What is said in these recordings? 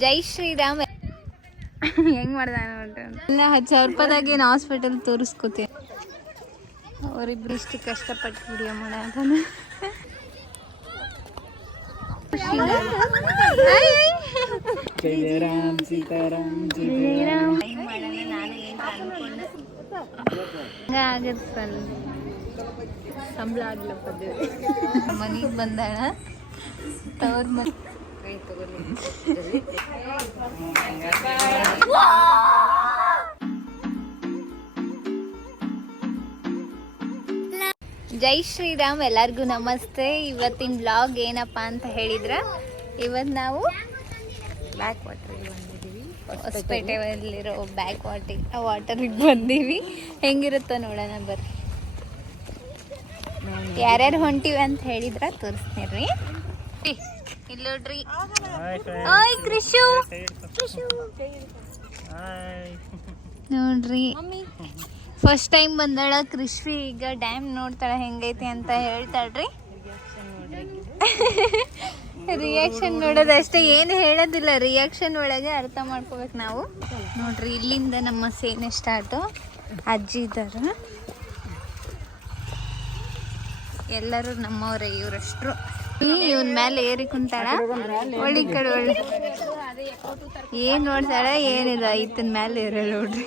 ಜೈ ಶ್ರೀರಾಮ್. ಹೆಂಗ್ ಮಾಡ್ದ ಇನ್ನ 10,000 ರೂಪಾಯಿದಾಗ ಏನು ಹಾಸ್ಪಿಟಲ್ ತೋರಿಸ್ಕೋತಿ. ಅವರಿಬ್ರು ಇಷ್ಟು ಕಷ್ಟಪಟ್ಟು ವಿಡಿಯೋ ಮಾಡೋದನ್ನ ಸಂಬಳ ಆಗ್ಲಪ್ಪ ಮನೆಗೆ ಬಂದಾಳ ತವ್ರ ಮನೆ. ಜೈ ಶ್ರೀರಾಮ್, ಎಲ್ಲರಿಗೂ ನಮಸ್ತೆ. ಇವತ್ತಿನ ಬ್ಲಾಗ್ ಏನಪ್ಪ ಅಂತ ಹೇಳಿದ್ರೆ, ಇವತ್ತು ನಾವು ಬ್ಯಾಕ್ ವಾಟರ್ಗೆ ಬಂದಿದ್ದೀವಿ. ಹೊಸಪೇಟೆಯಲ್ಲಿರೋ ಬ್ಯಾಕ್ ವಾಟರ್ಗೆ ಬಂದೀವಿ. ಹೆಂಗಿರುತ್ತೋ ನೋಡೋಣ ಬರ್ರಿ. ಯಾರ್ಯಾರು ಹೊಂಟಿವಿ ಅಂತ ಹೇಳಿದ್ರ ತೋರಿಸ್ತೀರಿ. ಇಲ್ಲಿ ನೋಡ್ರಿ, ಓಯ್ ಕೃಷು ನೋಡ್ರಿ, ಫಸ್ಟ್ ಟೈಮ್ ಬಂದಾಳ ಕೃಷ್ವಿ. ಈಗ ಡ್ಯಾಮ್ ನೋಡ್ತಾಳ ಹೆಂಗೈತಿ ಅಂತ ಹೇಳ್ತಾಳ್ರಿ. ರಿಯಾಕ್ಷನ್ ನೋಡೋದಷ್ಟೇ, ಏನು ಹೇಳೋದಿಲ್ಲ. ರಿಯಾಕ್ಷನ್ ಒಳಗೆ ಅರ್ಥ ಮಾಡ್ಕೋಬೇಕು ನಾವು. ನೋಡ್ರಿ, ಇಲ್ಲಿಂದ ನಮ್ಮ ಸೇನೆ ಸ್ಟಾರ್ಟು. ಅಜ್ಜಿ ಇದ್ದಾರೆ, ಎಲ್ಲರೂ ನಮ್ಮವ್ರೆ. ಇವರಷ್ಟರು ಇವನ್ ಮೇಲೆ ಏರಿ ಕುಂತಾಳ. ಒಳ್ಳಿ ಕಡೆ ಒಳ್ಳೆ ಏನ್ ನೋಡ್ತಾಳ ಏನಿಲ್ಲ, ಈತನ ಮೇಲೆ ಇರಲ್ಲ ನೋಡ್ರಿ.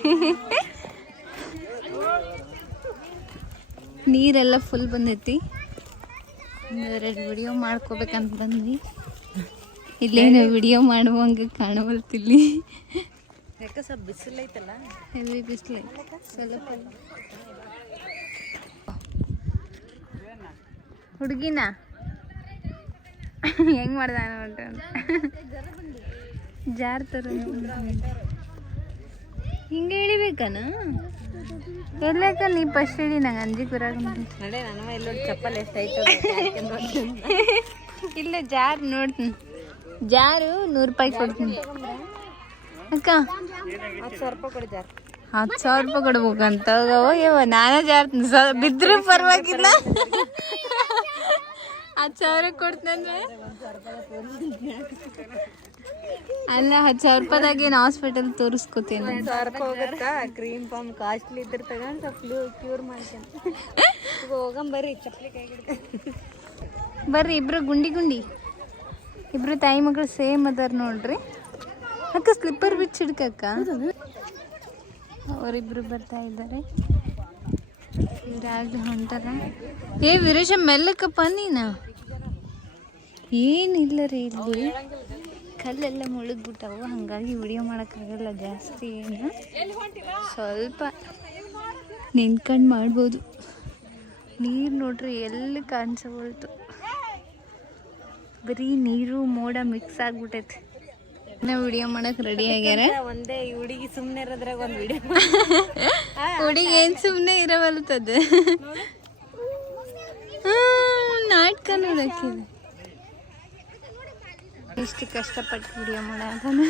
ನೀರೆಲ್ಲ ಫುಲ್ ಬಂದೈತಿ. ಒಂದೆರಡು ವಿಡಿಯೋ ಮಾಡ್ಕೋಬೇಕಂತ ಬಂದ್ವಿ. ಇಲ್ಲೇನು ವಿಡಿಯೋ ಮಾಡುವಂಗೆ ಕಾಣಬಲ್ತಿಲ್ಲಿ. ಯಾಕೆ ಸ್ವಲ್ಪ ಬಿಸಿಲೈತಲ್ಲ, ಹೆವಿ ಬಿಸಿಲೈತೆ ಸ್ವಲ್ಪ. ಹುಡುಗಿನ ಹೆಂಗ್ ಮಾಡ್ದ ಜಾರ್ತಾರ. ಹಿಂಗೆ ಇಳಿಬೇಕಾನ? ಎಲ್ಲಕ್ಕ ನೀ ಫಸ್ಟ್ ಹೇಳಿ, ನಂಗೆ ಅಂಜಿ ಬರಾಗ ಚಪ್ಪಲ್ ಎಷ್ಟೈತ. ಇಲ್ಲ ಜಾರ್ ನೋಡ್ತೀನಿ, ಜಾರು 100 ರೂಪಾಯಿ ಕೊಡ್ತೀನಿ ಅಕ್ಕ. 10,000 ರೂಪಾಯಿ ಕೊಡಿ ಜಾರ್. 10,000 ರೂಪಾಯಿ ಕೊಡ್ಬೇಕಂತ ಯವ್ವ, ನಾನೇ ಜಾರ್ತೀನಿ. ಬಿದ್ದರೂ ಪರವಾಗಿಲ್ಲ, 10,000 ಕೊಡ್ತಂದ್ರೆ. ಅಲ್ಲ, 10,000 ರೂಪಾಯಿದಾಗ ಏನು ಹಾಸ್ಪಿಟಲ್ ತೋರಿಸ್ಕೋತೀನಿ. 1,000 ರೂಪಾಯಿ ಹೋಗುತ್ತಾ? ಕ್ರೀಮ್ ಪಾಮ್ ಕಾಸ್ಟ್ಲಿ ಇದ್ರ ತಗೊಂಡು ಸ್ವಲ್ಪ ಕ್ಯೂರ್ ಮಾಡ್ಕೊಂಡು ಹೋಗಂಬರ್ರಿ. ಚಪ್ಪಲಿ ಕೈ ಬರ್ರಿ, ಇಬ್ರು ಗುಂಡಿ ಇಬ್ರು ತಾಯಿ ಮಗಳು ಸೇಮ್ ಅದಾರ ನೋಡ್ರಿ. ಅಕ್ಕ ಸ್ಲಿಪ್ಪರ್ ಬಿಚ್ಚ ಹಿಡ್ಕಕ್ಕ. ಅವರಿಬ್ರು ಬರ್ತಾ ಇದ್ದಾರೆ. ಇವ್ರಾಗ್ಲಿ ಹೊಂಟಾರ. ಏ ವೀರೇಶ, ಮೆಲ್ಲಕ್ಕಪ್ಪ ನೀನ. ಏನಿಲ್ಲ ರೀ, ಇಲ್ಲಿ ಕಲ್ಲೆಲ್ಲ ಮುಳುಗ್ಬಿಟ್ಟವು, ಹಾಗಾಗಿ ವಿಡಿಯೋ ಮಾಡೋಕ್ಕಾಗಲ್ಲ ಜಾಸ್ತಿ. ಏನು ಸ್ವಲ್ಪ ನಿಂತ್ಕೊಂಡು ಮಾಡ್ಬೋದು. ನೀರು ನೋಡ್ರಿ ಎಲ್ಲಿ ಕಾಣಿಸಬಲ್ತು, ಬರೀ ನೀರು ಮೋಡ ಮಿಕ್ಸ್ ಆಗ್ಬಿಟ್ಟೈತಿ. ಇನ್ನ ವಿಡಿಯೋ ಮಾಡಕ್ ರೆಡಿ ಆಗ್ಯಾರ. ಒಂದೇ ಹುಡುಗಿ ಸುಮ್ಮನೆ ಇರೋದ್ರಾಗ ಒಂದು ವಿಡಿಯೋ. ಹುಡುಗಿ ಏನ್ ಸುಮ್ಮನೆ ಇರವಲ್ತದ. ನಾಟಕ ನೋಡಕ್ಕಿದೆ. ಇಷ್ಟು ಕಷ್ಟಪಟ್ಟು ವಿಡಿಯೋ ಮಾಡೋದನ್ನ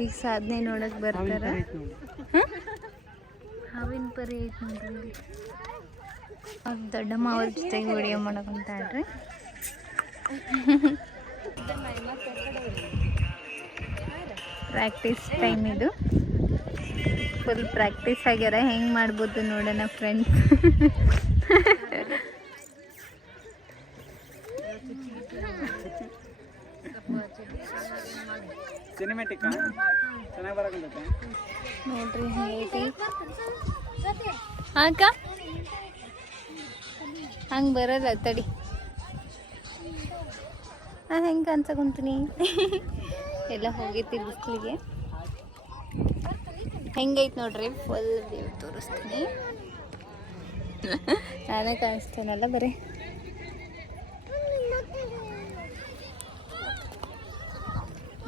ಈಗ ಸಾಧನೆ ನೋಡಕ್ ಬರ್ತಾರ. ಹಾವಿನ ಪರಿ ಐತಿ ನೋಡ್ರಿ. ದೊಡ್ಡಮ್ಮ ಅವ್ರ ಜೊತೆಗೆ ವಿಡಿಯೋ ಮಾಡಕಂತಾಳ್ರಿ. ಪ್ರಾಕ್ಟೀಸ್ ಟೈಮ್ ಇದು. ಫುಲ್ ಪ್ರಾಕ್ಟೀಸ್ ಆಗ್ಯಾರ. ಹೆಂಗೆ ಮಾಡ್ಬೋದು ನೋಡೋಣ ಫ್ರೆಂಡ್ಸ್. ನೋಡ್ರಿ ಹೇಗೈತಿ ಅಕ್ಕ. ಹಂಗೆ ಬರಲ್ಲ ತಡಿ, ನಾನು ಹೆಂಗೆ ಅನ್ಸಕೊಂತೀನಿ. ಎಲ್ಲ ಹೋಗೈತಿ ಬಿಸಿಲಿಗೆ. ಹೆಂಗೈತೆ ನೋಡ್ರಿ, ಫುಲ್ ವ್ಯೂ ತೋರಿಸ್ತೀನಿ. ನಾನೇ ಕಾಣಿಸ್ತೇನಲ್ಲ ಬರೀ.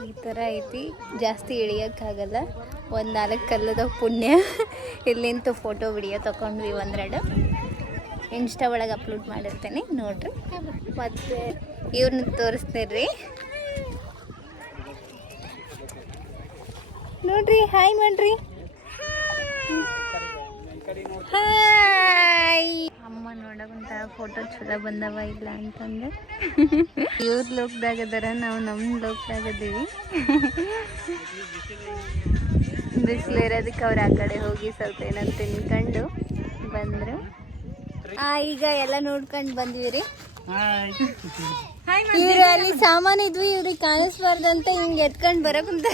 ಈ ಥರ ಐತಿ. ಜಾಸ್ತಿ ಇಳಿಯೋಕ್ಕಾಗಲ್ಲ. ಒಂದು 4 ಕಲ್ಲದ ಪುಣ್ಯ. ಇಲ್ಲಿಂತ ಫೋಟೋ ವಿಡಿಯೋ ತೊಗೊಂಡ್ವಿ ಒಂದೆರಡು. ಇನ್ಸ್ಟಾ ಒಳಗೆ ಅಪ್ಲೋಡ್ ಮಾಡಿರ್ತೇನೆ ನೋಡ್ರಿ. ಮತ್ತು ಇವ್ರನ್ನ ತೋರಿಸ್ತೀರಿ. ನೋಡ್ರಿ ಹಾಯ್ ಮಾಡ್ರಿ. ಹಾಯ್. ಅಮ್ಮ ನೋಡಕಂತ ಫೋಟೋ ಚಲೋ ಬಂದವ ಇಲ್ಲ ಅಂತಂದ್ರೆ ಇವ್ರ ಲೋಕದಾಗ ಅದಾರ, ನಾವು ನಮ್ಮ ಲೋಕದಾಗ ಅದೀವಿ. ಬಿಸಿಲಿರೋದಕ್ಕೆ ಅವ್ರು ಆ ಕಡೆ ಹೋಗಿ ಸ್ವಲ್ಪ ಏನಂತ ತಿನ್ಕೊಂಡು ಬಂದ್ರು. ಈಗ ಎಲ್ಲ ನೋಡ್ಕೊಂಡು ಬಂದ್ವಿ ರೀ. ಇವ್ರು ಅಲ್ಲಿ ಸಾಮಾನು ಇದ್ವಿ, ಇವ್ರಿಗೆ ಕಾಣಿಸ್ಬಾರ್ದಂತ ಹಿಂಗೆ ಎತ್ಕೊಂಡು ಬರಕುಂತ.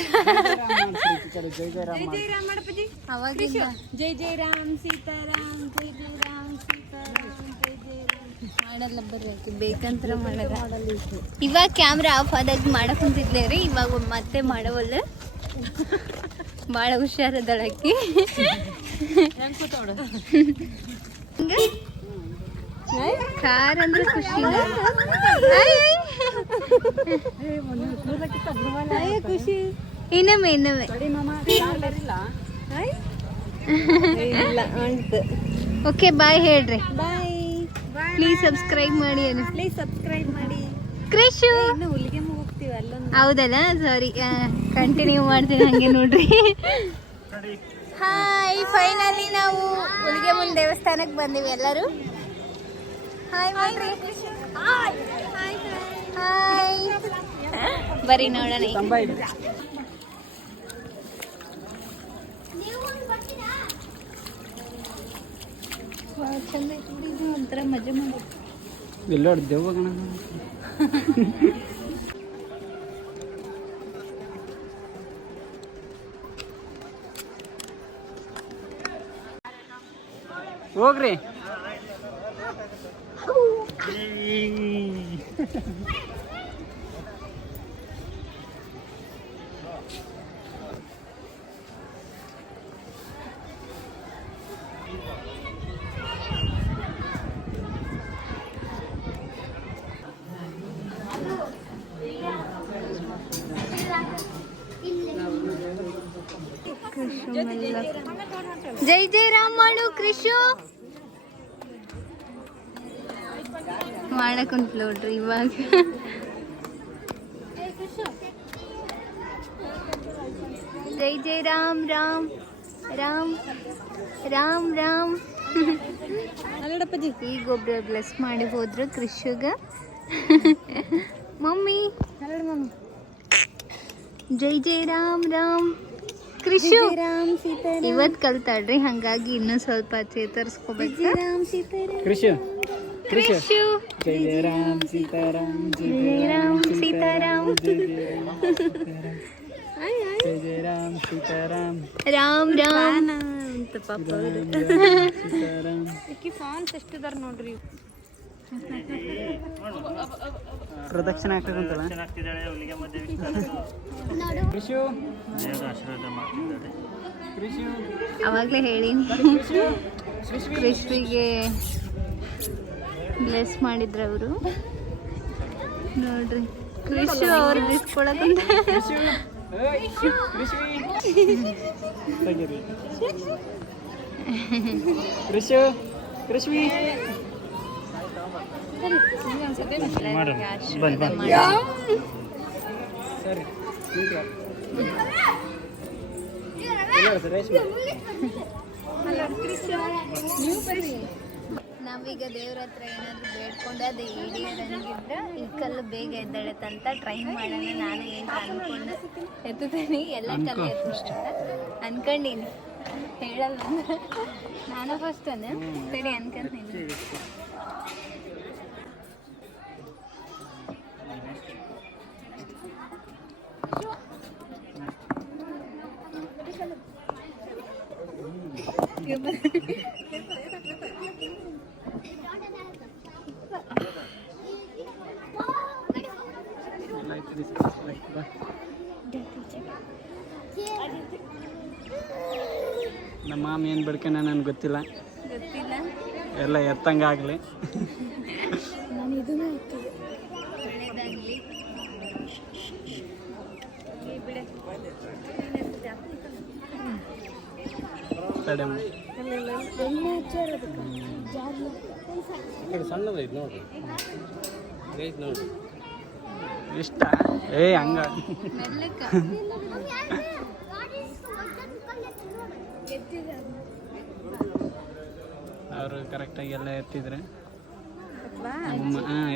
ಅವಾಗಿಂದ ಜೈ ಜೈ ರಾಮ್ ಸೀತಾರಾಮ್, ಜೈ ಜೈ ರಾಮ್ ಸೀತಾರಾಮ್, ಜೈ ಜೈ ರಾಮ್ ಮಾಡಲ್ಲ ಬರ್ರಿ, ಬೇಕಂತ ಮಾಡಲ್ಲ. ಇವಾಗ ಕ್ಯಾಮ್ರಾ ಆಫ್ ಆದಾಗ ಮಾಡಕ್ ಕುಂತಿದ್ಲೇ ರೀ, ಇವಾಗ ಮತ್ತೆ ಮಾಡವಲ್ಲ. ಭಾಳ ಹುಷಾರದಳಕ್ಕಿ. ಕಾರ್ ಅಂದ್ರೆ ಖುಷಿ. ಖುಷಿ ಇನ್ನೊಮ್ಮೆ ಓಕೆ ಬಾಯ್ ಹೇಳ್ರಿ. ಬಾಯ್. ಪ್ಲೀಸ್ ಸಬ್ಸ್ಕ್ರೈಬ್ ಮಾಡಿ. ಕ್ರಿಶು ಹುಲಿಗೆ ಹೋಗ್ತೀವಿ ಅಲ್ಲೊಂದು. ಹೌದಲ್ಲ, ಸಾರಿ, ಕಂಟಿನ್ಯೂ ಮಾಡ್ತೀನಿ ಹಂಗೆ ನೋಡ್ರಿ. ಹಾಯ್, ಫೈನಲಿ ನಾವು ಹುಲಿಗೆಮ್ಮನ ದೇವಸ್ಥಾನಕ್ಕೆ ಬಂದೀವಿ ಎಲ್ಲರೂ. ಹಾಯ್ ಮಾಡ್ರಿ. ಹಾಯ್ ಬರೀ ನೋಡೋಣ. ಚಂದ ಐತಿ ಬಿಡಿ, ಇದು ಒಂಥರ ಮಜಾ ಮಾಡಿ ಎಲ್ಲ ದೆವ್ವ ಗಣ. ಹೋಗ್ರಿ. ಜೈ ಜೈ ರಾಮ್ ಮಾಡು ಕೃಷು. ಮಾಡಕ್ಕಂತ ನೋಡ್ರಿ ಇವಾಗ. ಜೈ ಜೈ ರಾಮ್ ರಾಮ್ ರಾಮ್ ರಾಮ್ ರಾಮ್. ಈಗ ಒಬ್ರು ಬ್ಲೆಸ್ ಮಾಡಿ ಹೋದ್ರು ಕೃಷಿಗ. ಮಮ್ಮಿ ಜೈ ಜೈ ರಾಮ್ ರಾಮ್. ಕೃಷು ಇವತ್ತು ಕಲ್ತಾಳ್ರಿ, ಹಂಗಾಗಿ ಇನ್ನೂ ಸ್ವಲ್ಪ ಚೇತರಿಸ್ಕೋಬೇಕು. ಕೃಷು ಕೃಷು ಜೈ ಜೈ ರಾಮ್ ಸೀತಾರಾಮ್, ಜೈ ಜೈ ರಾಮ್ ಸೀತಾರಾಮ್, ಜೈ ಜೈ ರಾಮ್ ಸೀತಾರಾಮ್, ರಾಮ್ ರಾಮ್ ಅಂತ ಪಾಪ ಫಾನ್ಸ್ ಎಷ್ಟಿದಾರ ನೋಡ್ರಿ. ಪ್ರದಕ್ಷಿಣೆ ಆಗ್ತದಂತಲ್ಲ. ಅವಾಗಲೇ ಹೇಳಿ ಕೃಷ್ಣಿಗೆ ಬ್ಲೆಸ್ ಮಾಡಿದ್ರು ಅವರು. ನೋಡ್ರಿ ಕೃಷಿ ಅವ್ರು ಬಿಸ್ಕೊಳಕಂತ. ಕೃಷಿ ಕೃಷಿ ನಾವೀಗ ದೇವ್ರ ಹತ್ರ ಏನಾದ್ರು ಬೇಡ್ಕೊಂಡು ಅದು ಈಡೇರಂಗಿದ್ರೆ ಈ ಕಲ್ಲು ಬೇಗ ಎದ್ದೇಳತ್ತಂತ ಟ್ರೈ ಮಾಡೋಣ. ನಾನು ಏನು ಅನ್ಕೊಂಡು ಎತ್ತುತ್ತೀನಿ, ಎಲ್ಲ ಕಲ್ಲು ಎತ್ತು ಅನ್ಕೊಂಡೀನಿ. ಹೇಳಲ್ಲ ನಾನು ಫಸ್ಟ್ ಸರಿ ಅನ್ಕೊಂತೀನಿ. ನಮ್ಮ ಮಾಮ ಏನು ಬಿಡ್ಕೊಂಡ ನನಗೆ ಗೊತ್ತಿಲ್ಲ, ಎಲ್ಲ ಎತ್ತಂಗಾಗಲಿ. ಸಣ್ಣದೈತೆ ನೋಡ್ರಿ, ನೋಡ್ರಿ ಇಷ್ಟ. ಏ ಹಂಗ ಅವರು ಕರೆಕ್ಟಾಗಿ ಎಲ್ಲ ಎತ್ತಿದ್ರೆ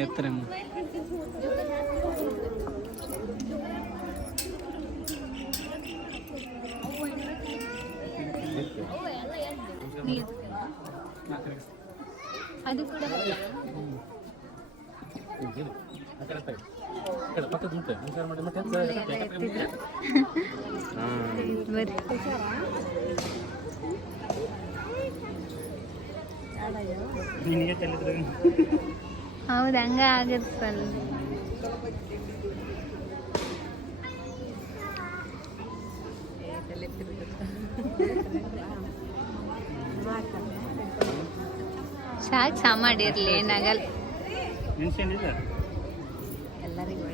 ಎತ್ತರೆ ಅದು ಕೂಡ ಹೌದು ಹಂಗ ಆಗತ್ತಲ್ಲ. ಸಾಕು ಸಾಮಾಡಿರ್ಲಿ ಏನಾಗಲ್ಲ. ಎಲ್ಲರಿಗೂ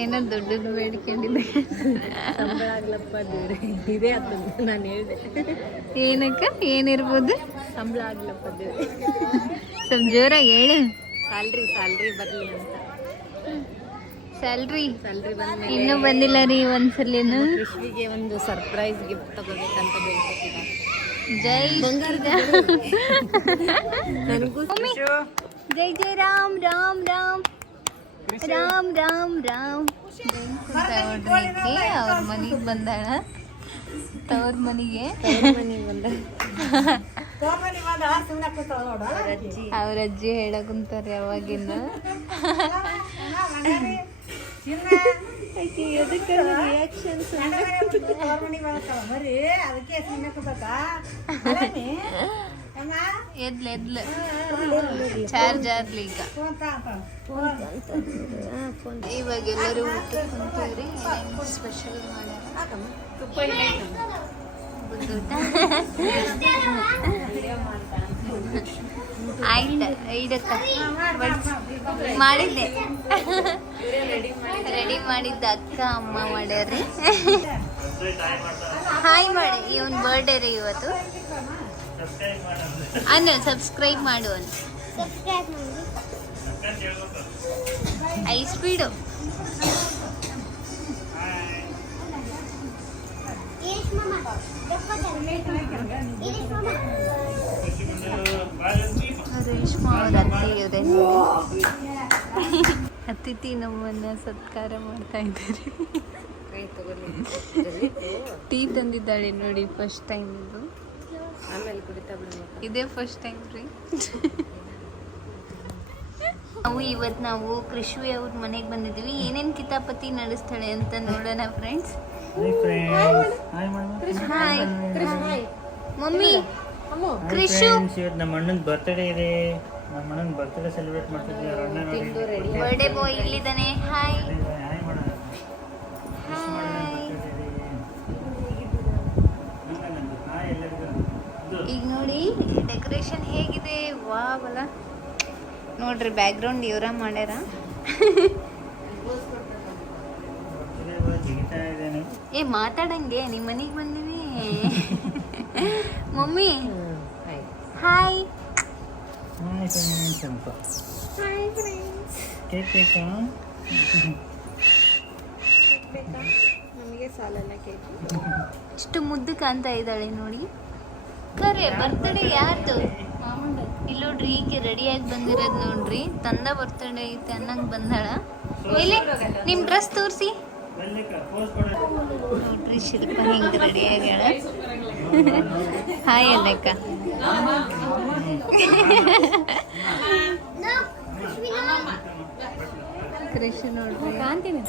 ಏನೋ ದೊಡ್ಡದು ಬೇಡ್ಕೊಂಡಿದ್ದೆ. ಸಂಬಳ ಆಗ್ಲಪ್ಪ ದೇವ್ರೆ, ಇದೇ ಆಗ್ತದೆ ನಾನು ಹೇಳಿದೆ. ಏನಕ್ಕ ಏನಿರ್ಬೋದು? ಸಂಬಳ ಆಗ್ಲಪ್ಪ ದೇವ್ರೆ. ಸ್ವಲ್ಪ ಜೋರಾಗಿ ಹೇಳು. ಸ್ಯಾಲ್ರಿ ಬರಲಿ ಅಂತ. ಸ್ಯಾಲ್ರಿ ಬಂದ್ಮೇಲೆ ಇನ್ನೂ ಬಂದಿಲ್ಲ ರೀ. ಒಂದ್ಸಲಿನು ವಿಶ್ವಿಗೆ ಒಂದು ಸರ್ಪ್ರೈಸ್ ಗಿಫ್ಟ್ ತಗೋಬೇಕಂತ ಬೇಡ್ಕೊತಿದ್ದೆ. ಜೈ ಬಂಗಾರದ ನನಗೂ ಜೈ ಜೈ ರಾಮ್ ರಾಮ್ ರಾಮ್ ರಾಮ್ ರಾಮ್ ರಾಮ್. ಅವ್ರ ಮನೆಗೆ ಬಂದಾಳ. ತವ್ರ ಮನೆಗೆ ಅವ್ರ ಅಜ್ಜಿ ಹೇಳಕುಂತಾರೆ ಯಾವಾಗಿನ. ಎದ್ಲು ಚಾರ್ಜ್ ಆದ್ಲಿ ಈಗ. ಇವಾಗ ಎಲ್ಲರೂ ಊಟ ಕುಂತೀವ್ರಿ. ಸ್ಪೆಷಲ್ ಮಾಡ್ಯಾರ ಆಯ್ತು. ಐದಕ್ಕ ಮಾಡಿದ್ದೆ, ರೆಡಿ ಮಾಡಿದ್ದ ಅಕ್ಕ ಅಮ್ಮ ಮಾಡ್ಯಾರ್ರಿ. ಹಾಯ್ ಮಾಡಿ. ಇವನ್ ಬರ್ಡೇ ರೀ ಇವತ್ತು. ಅನ್ನ ಸಬ್ಸ್ಕ್ರೈಬ್ ಮಾಡು ಅನ್ನ. I speed. ರೇಷ್ಮಾ ಅವ್ರ ಅತ್ತಿ ಇವ್ರೆ. ಅತಿಥಿ ನಮ್ಮನ್ನ ಸತ್ಕಾರ ಮಾಡ್ತಾ ಇದ್ದಾರೆ. ಟೀ ತಂದಿದ್ದಾಳೆ ನೋಡಿ, ಫಸ್ಟ್ ಟೈಮ್ ಇದು. ಆಮೇಲೆ ಕುಡಿತಾ ಬಿಡು. ಇದೇ ಫಸ್ಟ್ ಟೈಮ್ ರೀ. ನಾವು ಕೃಷ್ವಿ ಅವ್ರ ಮನೆಗೆ ಬಂದಿದ್ದೀವಿ. ಏನೇನು ಕಿತಾಪತಿ ನಡೆಸ್ತಾಳೆ ಅಂತ ನೋಡೋಣ ಫ್ರೆಂಡ್ಸ್. Hi mummy. ಕೃಷು ನಮ್ಮ ಅಣ್ಣನ ಬರ್ತ್ಡೇ ಇದೆ. ನಮ್ಮ ಅಣ್ಣನ ಬರ್ತ್ಡೇ ಸೆಲೆಬ್ರೇಟ್ ಮಾಡ್ತಿದ್ದೀವಿ. ಬರ್ಡೇ ಬಾಯ್ ಇಲ್ಲಿದ್ದಾನೆ. ಹಾಯ್ ಈಗ ನೋಡಿ ಡೆಕೋರೇಷನ್ ಹೇಗಿದೆ. ವಾವಲ್ಲ ನೋಡ್ರಿ, ಬ್ಯಾಕ್ ಗ್ರೌಂಡ್ ಇವ್ರ ಮಾಡ್ಯಾರ. ಏ ಮಾತಾಡಂಗೆ, ನಿಮ್ಮ ಮನೆಗೆ ಬಂದೀನಿ. Mummy hi. ನಮಗೆ ಸಾಲಲ್ಲ ಕೇಕ್. ಇಷ್ಟು ಮುದ್ದು ಕಾಣ್ತಾ ಇದ್ದಾಳೆ ನೋಡಿ. ಕರೆ ಬರ್ತಡೇ ಯಾರ್ದು? ಇಲ್ಲಿ ನೋಡ್ರಿ, ಈಕೆ ರೆಡಿಯಾಗಿ ಬಂದಿರೋದು ನೋಡ್ರಿ. ತಂದ ಬರ್ತಡೇ ಐತೆ ಅನ್ನಂಗೆ ಬಂದಾಳ. ಇಲ್ಲಿ ನಿಮ್ಮ ಡ್ರೆಸ್ ತೋರಿಸಿ ನೋಡ್ರಿ. ಶಿಲ್ಪ ಹೆಂಗೆ ರೆಡಿ ಆಗ್ಯಾಳ. ಹಾಯ್ ಅಲ್ಲಕ್ಕ. ಕೃಷ್ಣ ನೋಡ್ರಿ ಕಾಣ್ತೀನಿ.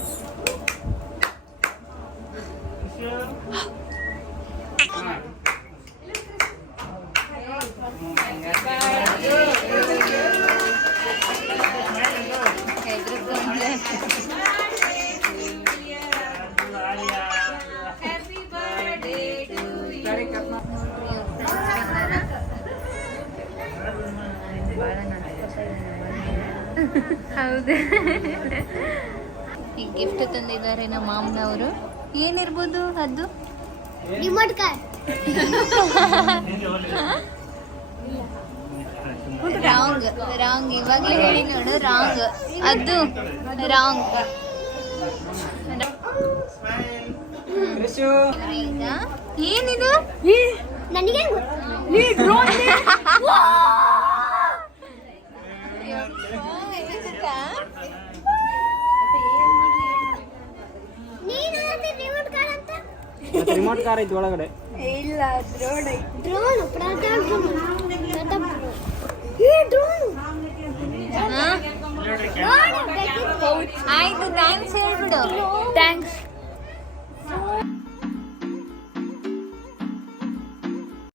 ಹೌದು. ಈ ಗಿಫ್ಟ್ ತಂದಿದ್ದಾರೆ ನಮ್ಮ ಮಾಮನವರು. ಏನಿರ್ಬೋದು ಅದು? Remote car. ರಾಂಗ್ ರಾಂಗ್ ಇವಾಗಲೇ ಹೇಳಿ ನೋಡು ರಾಂಗ್ ಅದು ರಾಂಗ್ ಏನಿದು ನನಗೆ ರಿಮೋಟ್ ಕಾರ್ ಐತಿ ಒಳಗಡೆ. ಇಲ್ಲ ಡ್ರೋನ್ ಐತಿ ಆಯ್ತು ಥ್ಯಾಂಕ್ಸ್ ಹೇಳ್ಬಿಡು ಥ್ಯಾಂಕ್ಸ್